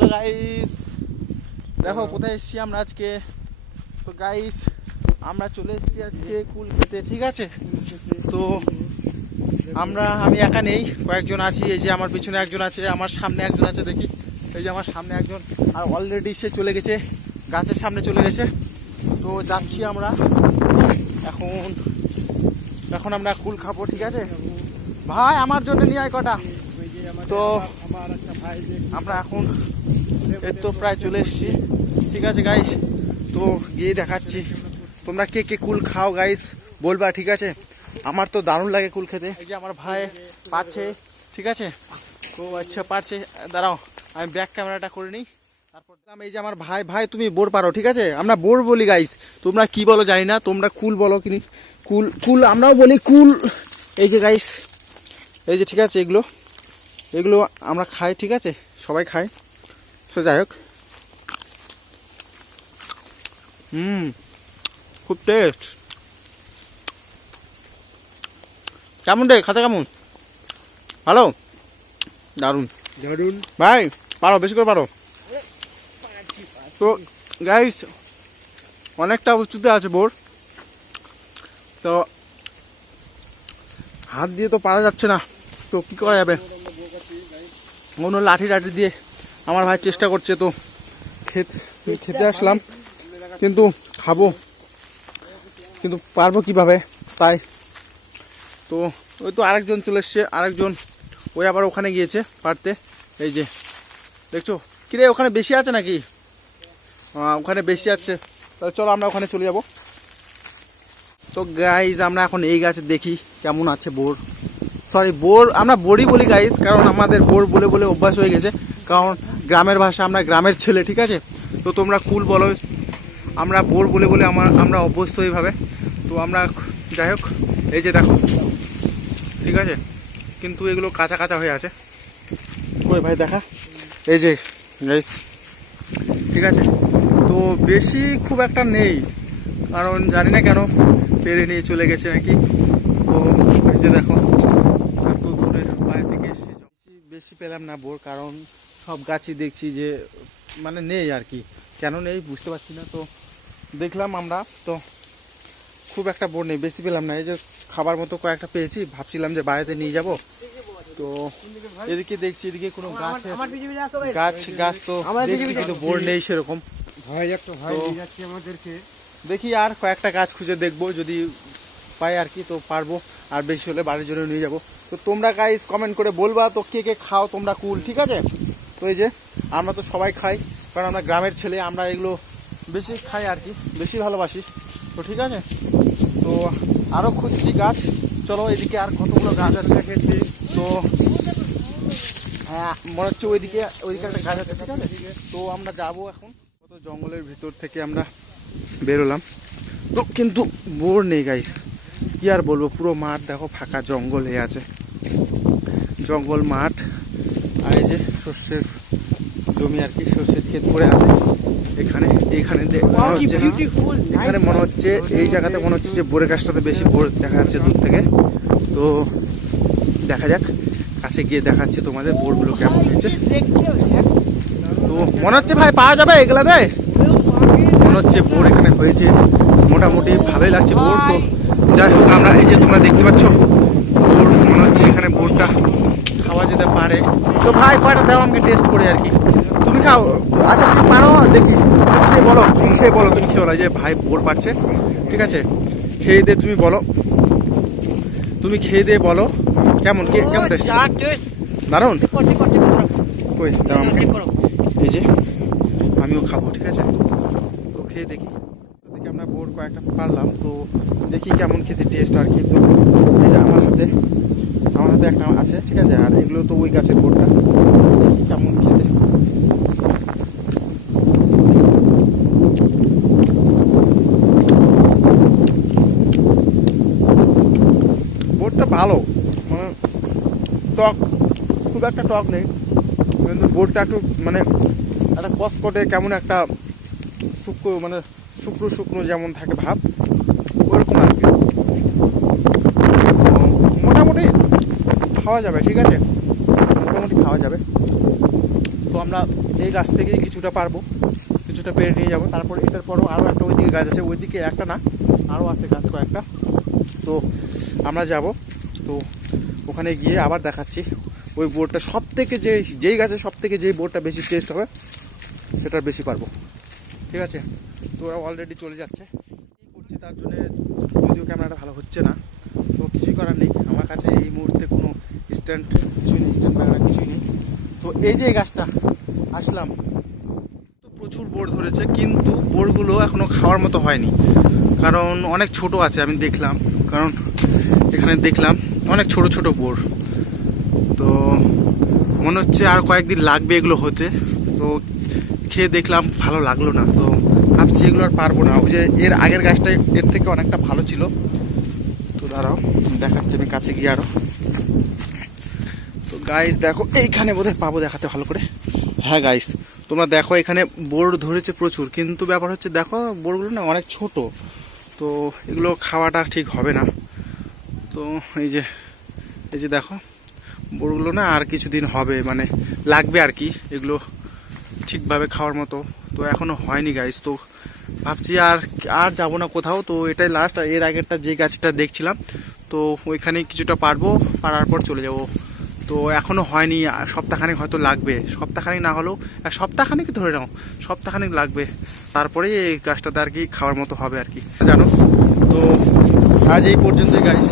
Hello guys, দেখো কোথায় এসেছি আমরা আজকে। তো গাইস আমরা চলে এসেছি আজকে কুল খেতে, ঠিক আছে। তো আমি একা নেই, কয়েকজন আছি। এই যে আমার পিছনে একজন আছে, আমার সামনে একজন আছে, দেখি এই যে আমার সামনে একজন, আর অলরেডি সে চলে গেছে, গাছের সামনে চলে গেছে। তো যাচ্ছি আমরা এখন। এখন আমরা কুল খাবো, ঠিক আছে ভাই, আমার জন্য নিয়ে আয় কটা। তো আমরা এখন এর তো প্রায় চলে এসেছি, ঠিক আছে গাইস। তো গিয়ে দেখাচ্ছি, তোমরা কে কে কুল খাও গাইস বলবা, ঠিক আছে। আমার তো দারুণ লাগে কুল খেতে। এই যে আমার ভাই পারছে, ঠিক আছে। তো আচ্ছা পারছে, দাঁড়াও আমি ব্যাক ক্যামেরাটা করে নিই। তারপর এই যে আমার ভাই, ভাই তুমি বোর পারো, ঠিক আছে। আমরা বোর বলি গাইস, তোমরা কি বলো জানি না, তোমরা কুল বলো কিনি। কুল কুল আমরাও বলি কুল। এই যে গাইস, এই যে ঠিক আছে, এগুলো এগুলো আমরা খাই, ঠিক আছে, সবাই খায়। তো যাই হোক, খুব টেস্ট। কেমন রে খাতে, কেমন? ভালো, দারুণ দারুন ভাই, পারো বেশি করে পারো। তো গাইস অনেকটা উঁচুতে আছে বোর, তো হাত দিয়ে তো পারা যাচ্ছে না, তো কি করা যাবে, অন্য লাঠি টাঠি দিয়ে আমার ভাই চেষ্টা করছে। তো খেতে আসলাম, কিন্তু খাবো, কিন্তু পারবো কিভাবে, তাই তো ওই তো আরেকজন চলে এসছে, আরেকজন ওই আবার ওখানে গিয়েছে পারতে। এই যে দেখছো কিরে, ওখানে বেশি আছে নাকি? ওখানে বেশি আছে, তাহলে চলো আমরা ওখানে চলে যাব। তো গাইজ আমরা এখন এই গাছে দেখি কেমন আছে বোর, সরি বোর, আমরা বোরই বলি গাইজ, কারণ আমাদের বোর বলে বলে অভ্যাস হয়ে গেছে, কারণ গ্রামের ভাষা, আমরা গ্রামের ছেলে, ঠিক আছে। তো তোমরা কুল বলো, আমরা বোর বলে বলে আমরা অভ্যস্ত এইভাবে। তো আমরা যাই হোক, এই যে দেখো, ঠিক আছে, কিন্তু এগুলো কাঁচা কাঁচা হয়ে আছে। ওই ভাই দেখা, এই যে গাইস, ঠিক আছে। তো বেশি খুব একটা নেই, কারণ জানি না কেন পেরে নিয়ে চলে গেছে নাকি। তো এই যে দেখো, এত দূরের বাড়ি থেকে এসেছি, বেশি পেলাম না বোর, কারণ সব গাছই দেখছি যে মানে নেই আর কি, কেন নেই বুঝতে পারছি না। তো দেখলাম আমরা, তো খুব একটা বোর নেই, বেশি পেলাম না। এই যে খাবার মতো কয়েকটা পেয়েছি, ভাবছিলাম যে বাড়িতে নিয়ে যাব। তো এদিকে দেখছি, এদিকে কোনো গাছ গাছ তো দেখছি, কিন্তু বোর নেই সেরকম। ভাই একটা ভাই নিয়ে যাচ্ছে আমাদেরকে, দেখি আর কয়েকটা গাছ খুঁজে দেখবো, যদি পাই আর কি তো পারবো, আর বেশি হলে বাড়ির জন্য নিয়ে যাব। তো তোমরা গাইস কমেন্ট করে বলবা তো কে কে খাও তোমরা কুল, ঠিক আছে। তো এই যে আমরা তো সবাই খাই, কারণ আমরা গ্রামের ছেলে, আমরা এগুলো বেশি খাই আর কি, বেশি ভালোবাসি। তো ঠিক আছে, তো আরও খুঁজছি গাছ, চলো এদিকে আর কতগুলো গাছ আছে দেখেছি। তো হ্যাঁ মনে হচ্ছে ওইদিকে একটা গাছ আছে, ঠিক আছে। তো আমরা যাবো এখন, কত জঙ্গলের ভিতর থেকে আমরা বেরোলাম, তো কিন্তু বোর নেই গাইস, কি আর বলবো, পুরো মাঠ দেখো ফাঁকা, জঙ্গল হয়ে আছে, জঙ্গল মাঠ। আর এই যে শস্যের জমি আর কি, শস্যের ক্ষেত করে আছে এখানে। এখানে এখানে মনে হচ্ছে এই জায়গাতে মনে হচ্ছে যে বোরের গাছটাতে বেশি বোর দেখা যাচ্ছে দূর থেকে। তো দেখা যাক, কাছে গিয়ে দেখাচ্ছে তোমাদের বোরগুলো কেমন হয়েছে। তো মনে হচ্ছে ভাই পাওয়া যাবে এগুলাতে, মনে হচ্ছে বোর এখানে হয়েছে, মোটামুটি ভালোই লাগছে বোর। তো যাই হোক, আমরা এই যে তোমরা দেখতে পাচ্ছ বোর, মনে হচ্ছে এখানে বোরটা খাওয়া যেতে পারে। তো ভাই কয়টা দাও আমাকে টেস্ট করে আর কি, তুমি খাও, আচ্ছা তুমি পারো, দেখি খেয়ে বলো, তুমি খেয়ে বলো, তুমি খেয়ে বলো। যে ভাই বোর পাচ্ছে, ঠিক আছে, খেয়ে দিয়ে তুমি বলো, তুমি খেয়ে দিয়ে বলো কেমন কেমন টেস্ট, দারুন। ওই দাও আমাকে, এই যে আমিও খাবো, ঠিক আছে। তো খেয়ে দেখি, দেখি আমরা বোর কয়েকটা পারলাম, তো দেখি কেমন খেতে টেস্ট আর কি। তো এই যে আমার হাতে একটা আছে, ঠিক আছে, আর এগুলো তো ওই গাছের বোরটা, কেমন খেতে। বোরটা ভালো, মানে টক, খুব একটা টক নেই, কিন্তু বোরটা একটু মানে একটা কসকটে কেমন একটা শুকনো, মানে শুকনো শুকনো যেমন থাকে ভাব, ওরকম আর কি। মোটামুটি খাওয়া যাবে, ঠিক আছে, মোটামুটি খাওয়া যাবে। তো আমরা এই গাছ থেকেই কিছুটা পারবো, কিছুটা পেরে নিয়ে যাবো। তারপর এটার পরও আরও একটা ওইদিকে গাছ আছে, ওইদিকে একটা না আরও আছে গাছ কয়েকটা। তো আমরা যাব, তো ওখানে গিয়ে আবার দেখাচ্ছি ওই বোর্ডটা সব থেকে যেই গাছে সব থেকে যেই বোর্ডটা বেশি টেস্ট হবে সেটার বেশি পারবো। ঠিক আছে, তো ওরা অলরেডি চলে যাচ্ছে। কী করছি তার জন্য যদিও ক্যামেরাটা ভালো হচ্ছে না, তো কিছুই করার নেই। আমার কাছে এই মুহূর্তে কোনো স্ট্যান্ড কিছুই নেই, স্ট্যান্ড ব্যাগরা কিছুই নেই। তো এই যে গাছটা আসলাম, তো প্রচুর বোর ধরেছে, কিন্তু বোরগুলো এখনও খাওয়ার মতো হয়নি, কারণ অনেক ছোট আছে। আমি দেখলাম, কারণ এখানে দেখলাম অনেক ছোট ছোট বোর। তো মনে হচ্ছে আর কয়েকদিন লাগবে এগুলো হতে। তো খেয়ে দেখলাম ভালো লাগলো না, তো ভাবছি এগুলো আর পারবো না। ওই যে এর আগের গাছটা এর থেকে অনেকটা ভালো ছিল। তো দাঁড়াও দেখাচ্ছি আমি কাছে গিয়ে আরো। তো গাইস দেখো এইখানে বোধহয় পাবো, দেখাতে ভালো করে। হ্যাঁ গাইস, তোমরা দেখো এখানে বোর ধরেছে প্রচুর, কিন্তু ব্যাপার হচ্ছে দেখো বোরগুলো না অনেক ছোট, তো এগুলো খাওয়াটা ঠিক হবে না। তো এই যে দেখো বোরগুলো না আর কিছুদিন হবে, মানে লাগবে আর কি এগুলো ঠিকভাবে খাওয়ার মতো। তো এখনো হয়নি গাইস, তো ভাবছি আর আর যাবো না কোথাও। তো এটাই লাস্ট। আর এর আগেরটা যে গাছটা দেখছিলাম, তো ওইখানে কিছুটা পারবো, পারার পর চলে যাব। তো এখনো হয়নি, সপ্তাহখানেক হয়তো লাগবে, সপ্তাহখানেক না হলেও এক সপ্তাহখানেক ধরে নাও, সপ্তাহখানেক লাগবে, তারপরে এই গাছটাতে আর কি খাওয়ার মতো হবে আর কি, জানো। তো আজ এই পর্যন্তই গাইস।